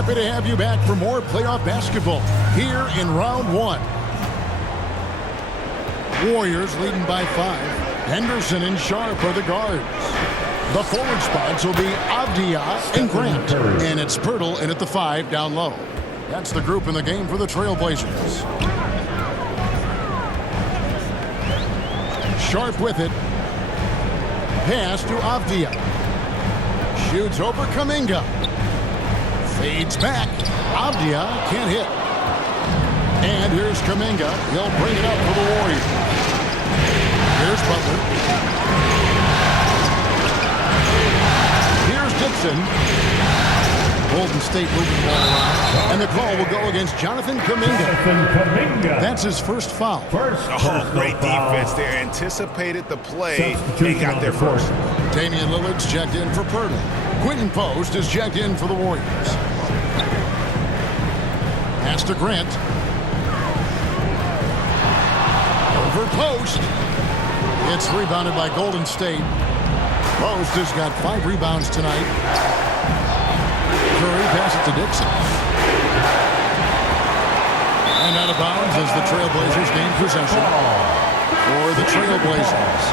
Happy to have you back for more playoff basketball here in round one. Warriors leading by 5. Henderson and Sharp are the guards. The forward spots will be Avdia and Grant. And it's Pirtle in at the 5 down low. That's the group in the game for the Trailblazers. Sharp with it. Pass to Avdia. Shoots over Kuminga. Fades back. Avdia can't hit. And here's Kuminga. He'll bring it up for the Warriors. Here's Butler. Here's Dixon. Golden State moving the ball around. And the call will go against Jonathan Kuminga. That's his first foul. Great defense there. Anticipated the play. They got there first. Damian Lillard's checked in for Pirtle. Quentin Post is checked in for the Warriors. Pass to Grant. Over Post. It's rebounded by Golden State. Post has got 5 rebounds tonight. Curry passes it to Dixon. And out of bounds as the Trailblazers gain possession. For the Trailblazers.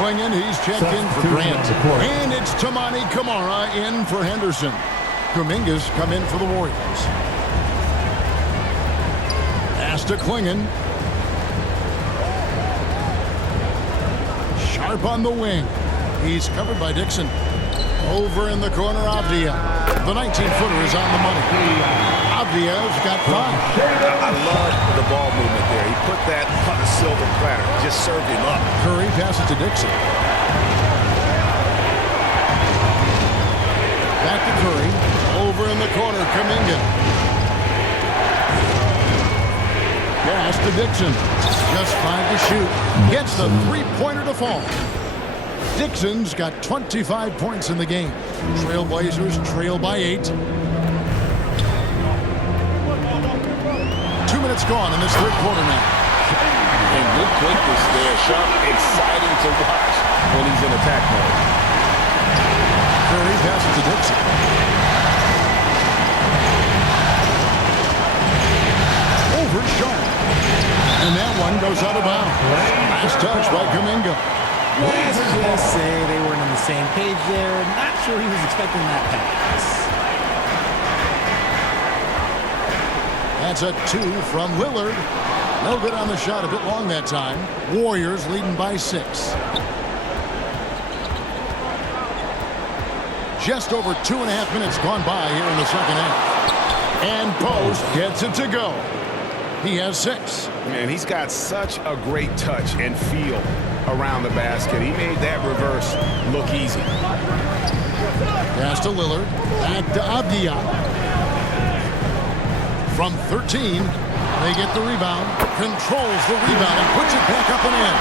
Klingon, he's checked in for Grant. And it's Toumani Camara in for Henderson. Kuminga's come in for the Warriors. Pass to Klingon. Sharp on the wing. He's covered by Dixon. Over in the corner, Avdia. The 19-footer is on the money. Avdia's got 5. I love the ball movement there. He put that on a silver platter. Just served him up. Curry passes to Dixon. Back to Curry. Over in the corner, Kuminga. Pass to Dixon. Just 5 to shoot. Gets the 3-pointer to fall. Dixon's got 25 points in the game. Trailblazers trail by 8. 2 minutes gone in this third quarter now. And good quickness there. Sharp, exciting to watch when he's in attack mode. Curry passes to Dixon. Over Sharp. And that one goes out of bounds. Last touch by Kuminga. Let's just say they weren't on the same page there. Not sure he was expecting that pass. That's a 2 from Lillard. No good on the shot, a bit long that time. Warriors leading by 6. Just over 2.5 minutes gone by here in the second half. And Post gets it to go. He has 6. Man, he's got such a great touch and feel around the basket. He made that reverse look easy. Pass to Lillard. Back to Avdia. From 13, they get the rebound. Controls the rebound and puts it back up and in.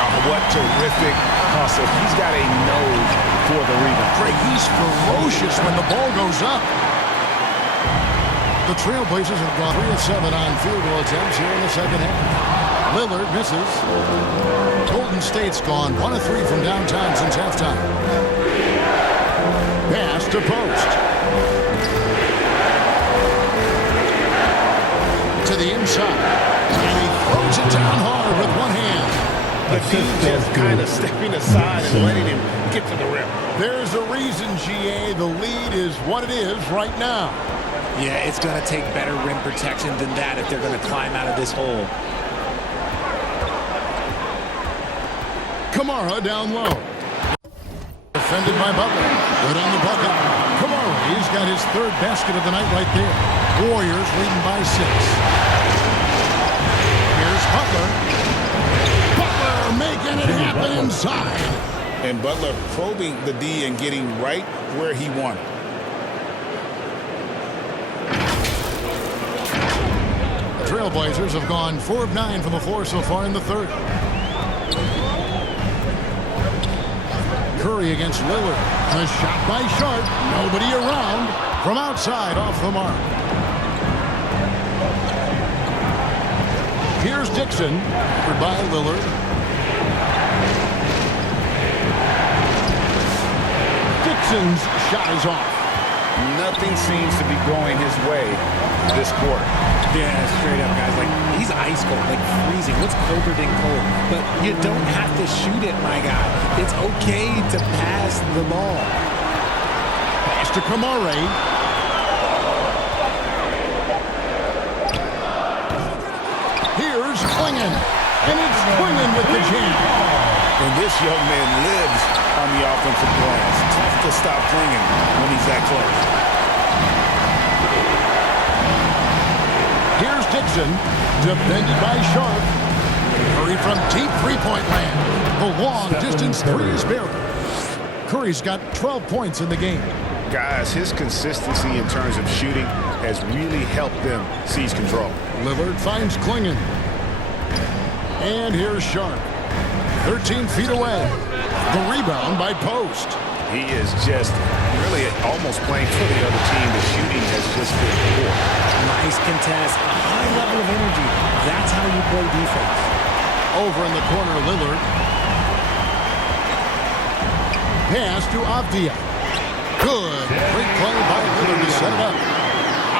Oh, what terrific hustle. He's got a nose for the rebound. Craig, he's ferocious when the ball goes up. The Trailblazers have gone 3 of 7 on field goal attempts here in the second half. Lillard misses. Golden State's gone 1 of 3 from downtown since halftime. Pass to Post. To the inside. And he throws it down hard with one hand. The team just kind of stepping aside and letting him get to the rim. There's a reason, GA, the lead is what it is right now. Yeah, it's going to take better rim protection than that if they're going to climb out of this hole. Kamara down low. Defended by Butler. Good on the bucket. Kamara, he's got his 3rd basket of the night right there. Warriors leading by 6. Here's Butler. Butler making it happen inside. And Butler probing the D and getting right where he wanted. The Trailblazers have gone 4 of 9 from the floor so far in the third. Curry against Lillard. A shot by Sharp. Nobody around. From outside, off the mark. Here's Dixon. Covered by Lillard. Dixon's shot is off. Nothing seems to be going his way this quarter. Yeah, straight up, guys. Like, he's ice cold, like freezing. What's colder than cold? But you don't have to shoot it, my guy. It's okay to pass the ball. Pass to Kamare. Here's Klingon. And it's Klingon with the jam. And this young man lives on the offensive glass. Tough to stop Klingon when he's that close. Here's Dixon, defended by Sharp. Curry from deep three-point land. The long-distance three is buried. Curry's got 12 points in the game. Guys, his consistency in terms of shooting has really helped them seize control. Lillard finds Klingon. And here's Sharp. 13 feet away. The rebound by Post. He is just really almost playing for the other team. The shooting has just been poor. Nice contest, a high level of energy. That's how you play defense. Over in the corner, Lillard. Pass to Avdia. Good. Great play by Lillard to set it up.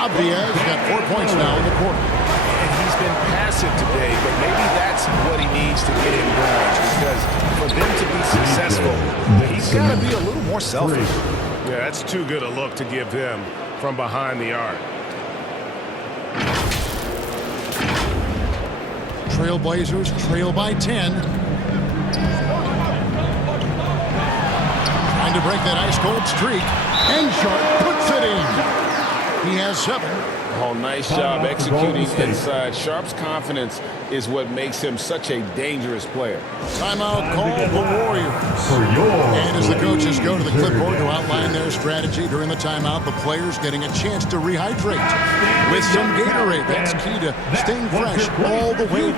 Avdia's got 4 points now in the quarter. And he's been passive today, but maybe that's what he needs to get him going. Because for them to be successful, he's got to be a little more selfish. Yeah, that's too good a look to give him from behind the arc. Trailblazers trail by 10. Trying to break that ice-cold streak. And Sharp puts it in. He has 7. Oh, nice job executing inside. Sharp's confidence is what makes him such a dangerous player. Timeout called the Warriors. And as the coaches go to the clipboard to outline their strategy during the timeout, the players getting a chance to rehydrate with some Gatorade. That's key to staying fresh all the way.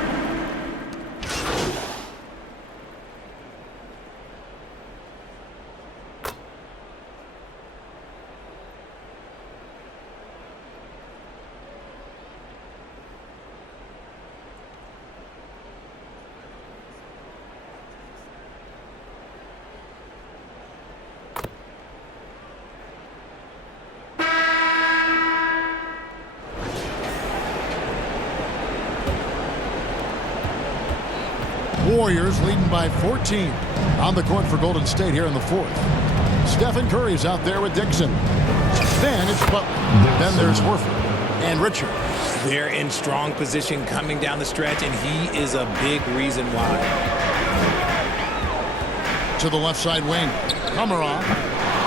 Warriors leading by 14 on the court for Golden State here in the 4th. Stephen Curry's out there with Dixon. Then it's Butler. Then there's Horford and Richard. They're in strong position coming down the stretch, and he is a big reason why. To the left side wing. Kamara.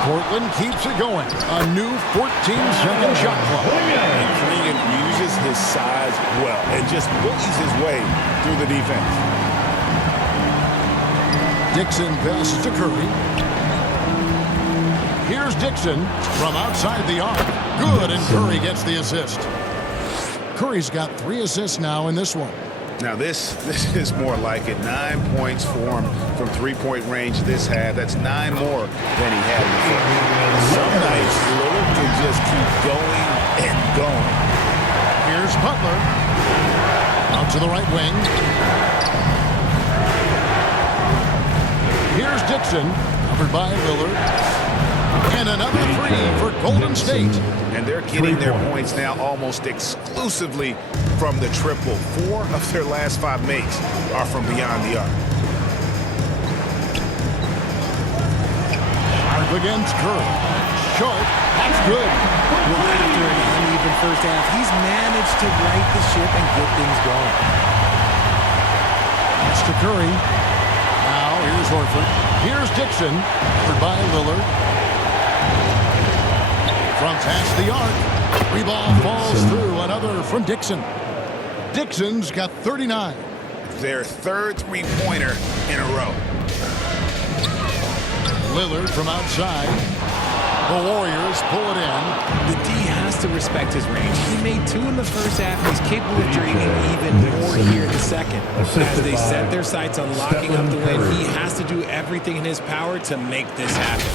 Portland keeps it going. A new 14-second shot clock. And Klingon uses his size well and just bullies his way through the defense. Dixon passes to Curry. Here's Dixon from outside the arc. Good, and Curry gets the assist. Curry's got 3 assists now in this one. Now this is more like it. 9 points for him from three-point range this half. That's 9 more than he had before. Some nights Lillard can just keep going and going. Here's Butler. Out to the right wing. Here's Dixon, covered by Lillard. And another 3 for Golden State. And they're getting their points now almost exclusively from the triple. 4 of their last 5 makes are from beyond the arc. Sharp against Curry. Short, that's good. Well, after an uneven first half, he's managed to right the ship and get things going. That's to Curry. Now, here's Horford. Here's Dixon, covered by Lillard. From past the arc. Rebound falls through. Another from Dixon. Dixon's got 39. Their 3rd three-pointer in a row. Lillard from outside. The Warriors pull it in. The D has to respect his range. He made 2 in the first half, and he's capable of draining even more here in the second. As they set their sights on locking up the win, he has to do everything in his power to make this happen.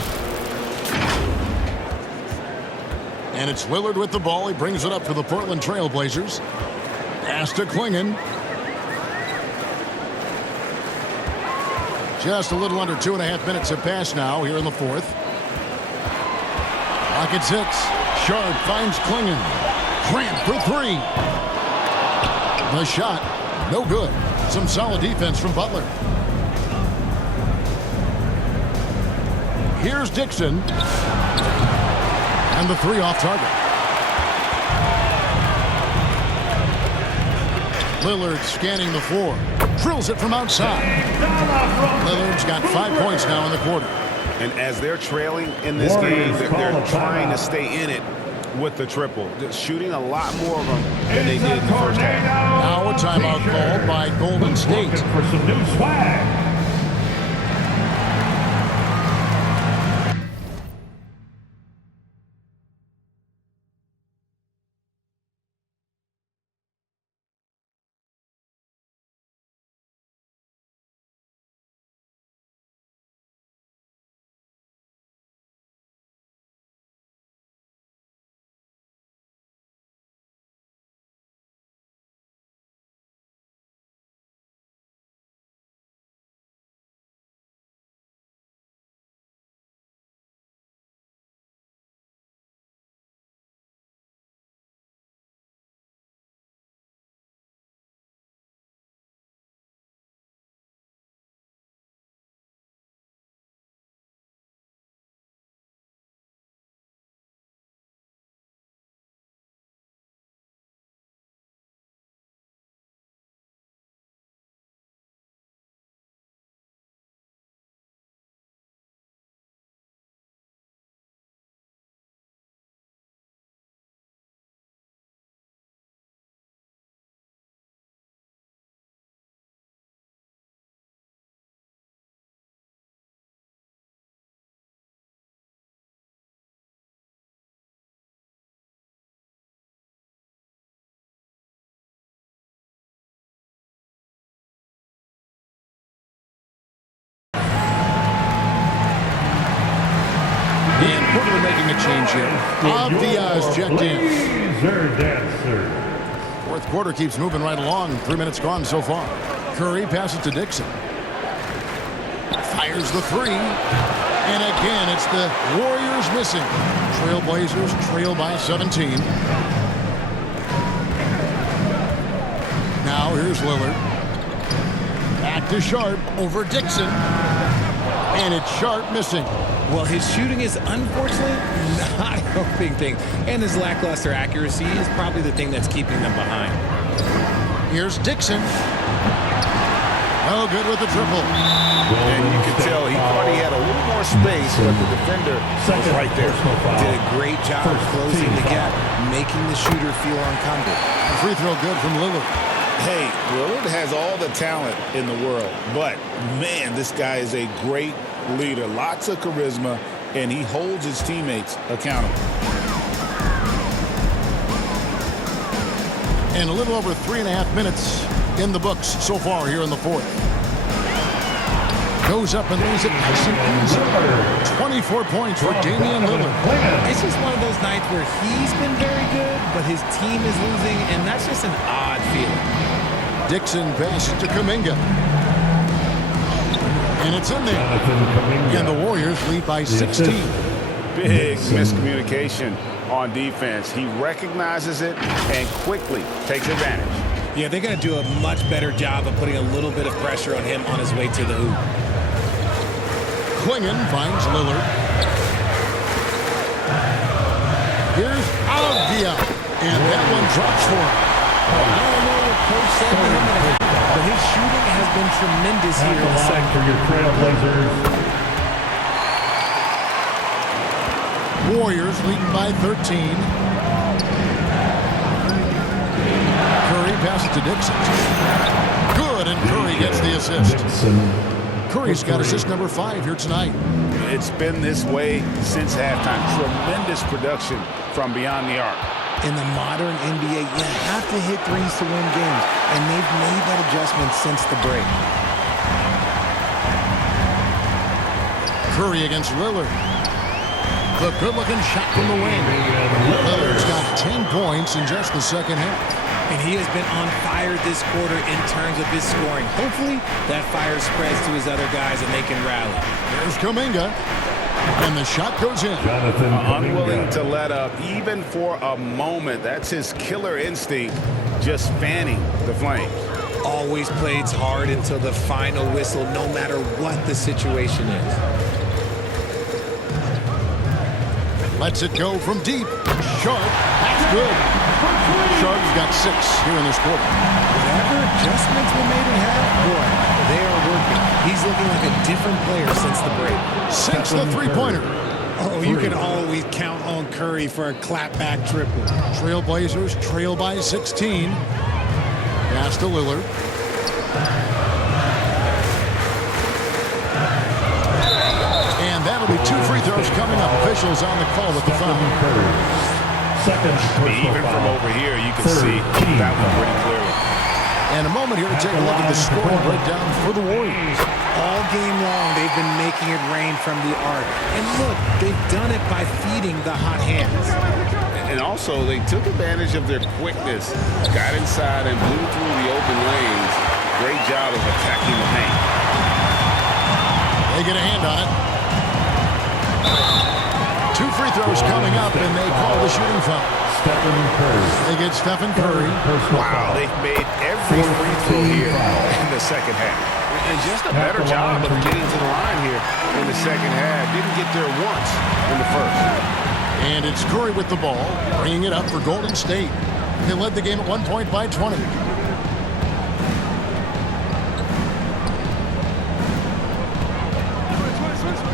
And it's Lillard with the ball. He brings it up for the Portland Trailblazers. Pass to Klingon. Just a little under 2.5 minutes have passed now here in the 4th. Clock Buckets hits. Sharp finds Klingon. Grant for three. The shot, no good. Some solid defense from Butler. Here's Dixon. And the three off target. Lillard scanning the floor. Drills it from outside. Lillard's got 5 points now in the quarter. And as they're trailing in this game, they're trying to stay in it with the triple. They're shooting a lot more of them than they did in the first half. Now a timeout called by Golden State. For some new swag. And quickly making a change here. Avdia's checked in. Fourth quarter keeps moving right along. 3 minutes gone so far. Curry passes to Dixon. Fires the three. And again, it's the Warriors missing. Trailblazers trail by 17. Now here's Lillard. Back to Sharp over Dixon. And it's Sharp missing. Well, his shooting is unfortunately not helping things. And his lackluster accuracy is probably the thing that's keeping them behind. Here's Dixon. Oh, good with the triple. And you can tell he thought he had a little more space, but the defender was right there. Did a great job of closing the gap, making the shooter feel uncomfortable. Free throw good from Lillard. Hey, Lillard has all the talent in the world, but, man, this guy is a great leader. Lots of charisma, and he holds his teammates accountable. And a little over 3.5 minutes in the books so far here in the fourth. Goes up and lays it nice and easy. 24 points for Damian Lillard. It's just one of those nights where he's been very good, but his team is losing, and that's just an odd feeling. Dixon passes to Kuminga. And it's in there. And the Warriors lead by 16. Big miscommunication on defense. He recognizes it and quickly takes advantage. Yeah, they're going to do a much better job of putting a little bit of pressure on him on his way to the hoop. Klingon finds Lillard. Here's Avdia. And that one drops for him. I don't know what coach said to him, but his shooting has been tremendous here in the second. For your Trailblazers. Warriors leading by 13. Curry passes to Dixon. Good, and Curry gets the assist. Curry's got assist number 5 here tonight. It's been this way since halftime. Tremendous production from beyond the arc. In the modern NBA, you have to hit threes to win games, and they've made that adjustment since the break. Curry against Lillard. The good-looking shot from the wing. Lillard's got 10 points in just the second half. And he has been on fire this quarter in terms of his scoring. Hopefully, that fire spreads to his other guys and they can rally. There's Kuminga. And the shot goes in. Unwilling to let up even for a moment. That's his killer instinct, just fanning the flames. Always plays hard until the final whistle, no matter what the situation is. Lets it go from deep. Sharp. That's good. Sharp's got 6 here in this quarter. Whatever adjustments were made at half, boy, they are working. He's looking like a different player since the break. Sinks the three-pointer. Oh, you can always count on Curry for a clapback triple. Trailblazers trail by 16. Pass to Lillard. And that'll be 2 free throws coming up. Officials on the call with the foul. Even from over here, you can see that one pretty clearly. And a moment here to take a look at the scoring breakdown for the Warriors. All game long, they've been making it rain from the arc. And look, they've done it by feeding the hot hands. And also, they took advantage of their quickness, got inside and blew through the open lanes. Great job of attacking the paint. They get a hand on it. 2 free throws coming up, and they call the shooting foul. They get Stephen Curry. Wow, they've made every free throw here in the second half. And just a better job of getting to the line here in the second half. Didn't get there once in the first. And it's Curry with the ball, bringing it up for Golden State. They led the game at 1 point by 20.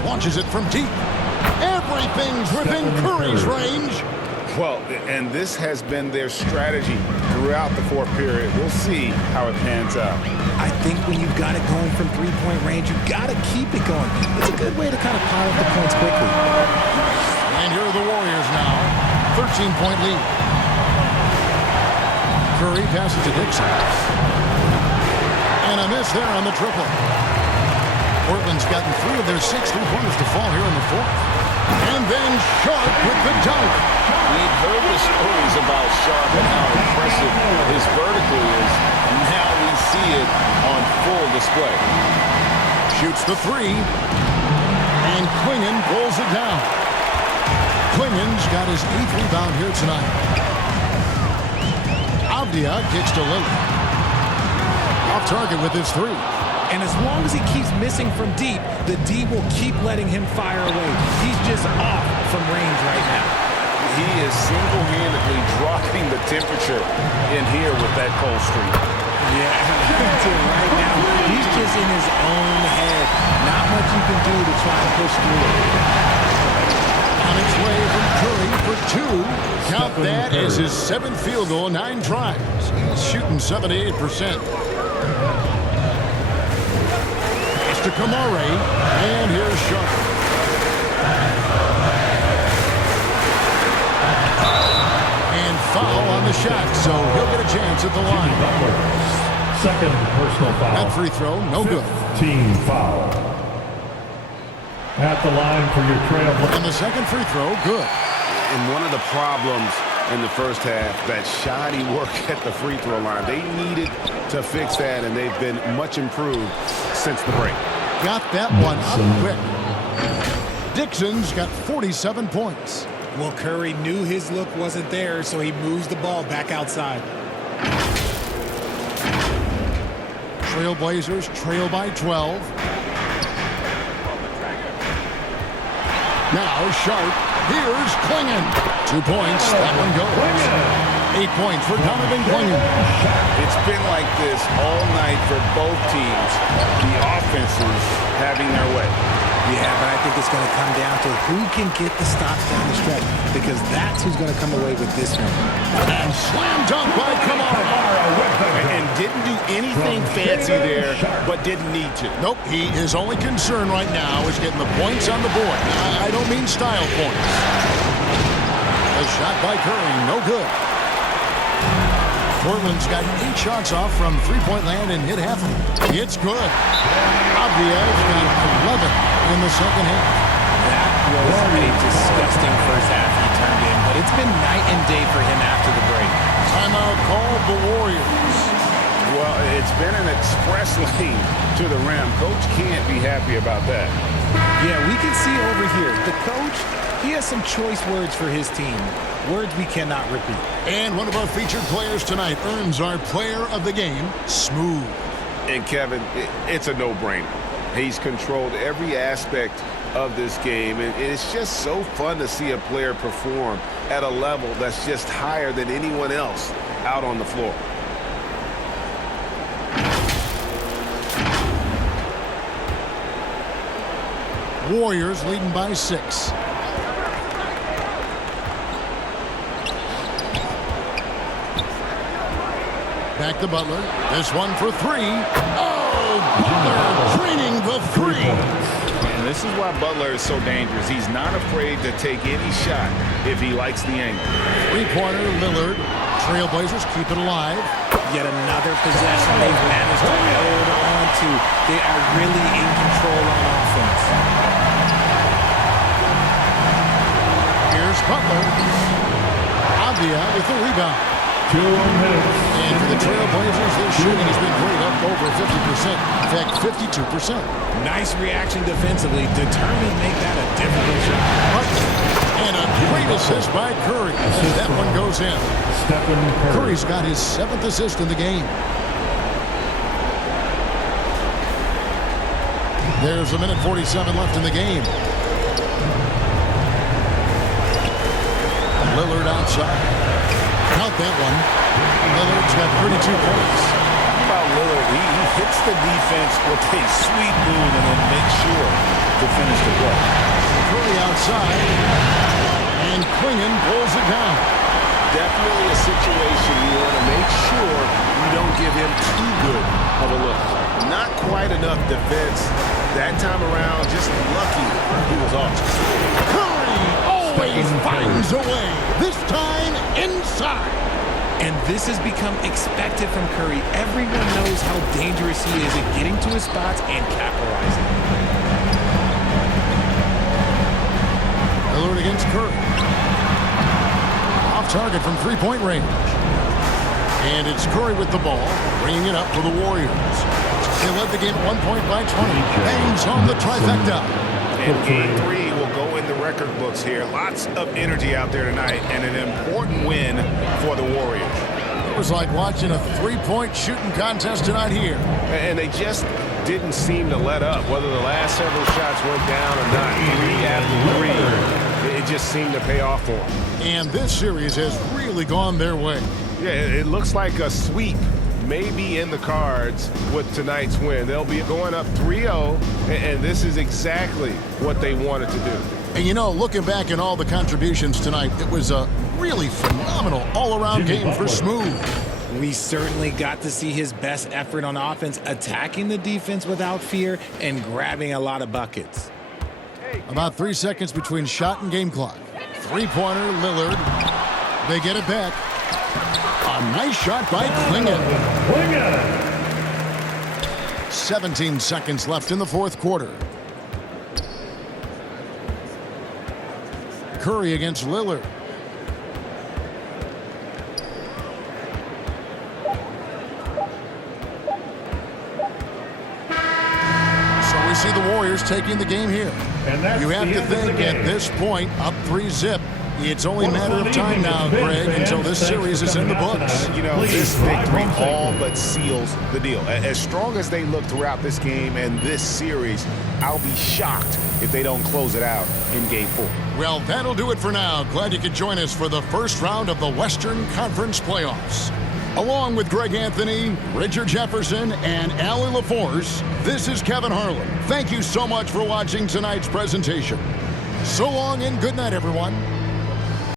Launches it from deep. Everything's within Curry's range. Well, and this has been their strategy throughout the fourth period. We'll see how it pans out. I think when you've got it going from three-point range, you've got to keep it going. It's a good way to kind of pile up the points quickly. And here are the Warriors now. 13-point lead. Curry passes to Dixon. And a miss there on the triple. Portland's gotten 3 of their 6 3-pointers to fall here in the fourth. And then Sharp with the dunk. We've heard the stories about Sharp and how impressive his vertical is. Now we see it on full display. Shoots the 3. And Quingen pulls it down. Quingen's got his 8th rebound here tonight. Avdia kicks to Lillard. Off target with his 3. And as long as he keeps missing from deep, the D will keep letting him fire away. He's just off from range right now. He is single-handedly dropping the temperature in here with that cold streak. Yeah, right now, he's just in his own head. Not much you can do to try and push through it. On its way from Curry for 2. Count that as his 7th field goal, 9 tries. He's shooting 78%. To Kamare, and here's Sharp. And foul on the shot, so he'll get a chance at the line. Second personal foul. That free throw, no good. Team foul. At the line for your trail. And the second free throw, good. And one of the problems in the first half, that shoddy work at the free throw line. They needed to fix that, and they've been much improved since the break. Got that one up quick. Dixon's got 47 points. Well, Curry knew his look wasn't there, so he moves the ball back outside. Trailblazers trail by 12. Now Sharp. Here's Quingen. 2 points. That one goes. 8 points for Donovan Quingen. It's been like this all night for both teams. The offenses having their way. Yeah, but I think it's going to come down to who can get the stops down the stretch, because that's who's going to come away with this one. And slam dunk by Kamara. And didn't do anything fancy there, but didn't need to. Nope, his only concern right now is getting the points on the board. I don't mean style points. A shot by Curry, no good. Portland's got 8 shots off from three-point land and hit half of them. It's good. Avdia's got 11 in the second half. That was a disgusting first half he turned in, but it's been night and day for him after the break. Timeout called the Warriors. Well, it's been an express lane to the rim. Coach can't be happy about that. Yeah, we can see over here, the coach, he has some choice words for his team. Words we cannot repeat. And one of our featured players tonight earns our player of the game, Smooth. And Kevin, it's a no-brainer. He's controlled every aspect of this game, and it's just so fun to see a player perform at a level that's just higher than anyone else out on the floor. Warriors leading by 6. Back to Butler. This one for 3. Oh, Butler draining the 3. And this is why Butler is so dangerous. He's not afraid to take any shot if he likes the angle. 3-pointer, Lillard. Trailblazers keep it alive. Yet another possession they've managed to hold on to. They are really in control on offense. Here's Butler. Avdia with the rebound. 2 minutes. And for the Trailblazers, their shooting has been great, up over 50%. In fact, 52%. Nice reaction defensively, determined to make that a difficult shot. And a great assist by Curry as that one goes in. Stephen Curry. Curry's got his 7th assist in the game. There's a minute 47 left in the game. Lillard outside. Count that one. Lillard's got 32 points. How about Lillard? He hits the defense with a sweet move and then makes sure to finish the play. Curry outside. And Klingon pulls it down. Definitely a situation you want to make sure you don't give him too good of a look. Not quite enough defense that time around. Just lucky he was off. Curry always finds a way. This time inside. And this has become expected from Curry. Everyone knows how dangerous he is at getting to his spots and capitalizing. Lillard against Curry. Off target from 3-point range. And it's Curry with the ball, bringing it up for the Warriors. They led the game at 1 point by 20. Bangs on the trifecta. And Game 3 will go in the record books here. Lots of energy out there tonight, and an important win for the Warriors. It was like watching a 3-point shooting contest tonight here. And they just didn't seem to let up, whether the last several shots went down or not. 3 after 3, it just seemed to pay off for them. And this series has really gone their way. Yeah, it looks like a sweep may be in the cards with tonight's win. They'll be going up 3-0, and this is exactly what they wanted to do. And you know, looking back at all the contributions tonight, it was a really phenomenal all-around game for Smooth. We certainly got to see his best effort on offense, attacking the defense without fear and grabbing a lot of buckets. About 3 seconds between shot and game clock. 3-pointer, Lillard. They get it back. A nice shot by Klingon. 17 seconds left in the 4th quarter. Curry against Lillard. So we see the Warriors taking the game here. You have to think at this point, up 3-zip. It's only a matter of time now, Greg, until this series is in the books. You know, this victory all but seals the deal. As strong as they look throughout this game and this series, I'll be shocked if they don't close it out in Game 4. Well, that'll do it for now. Glad you could join us for the first round of the Western Conference Playoffs. Along with Greg Anthony, Richard Jefferson, and Allie LaForce, this is Kevin Harlan. Thank you so much for watching tonight's presentation. So long and good night, everyone.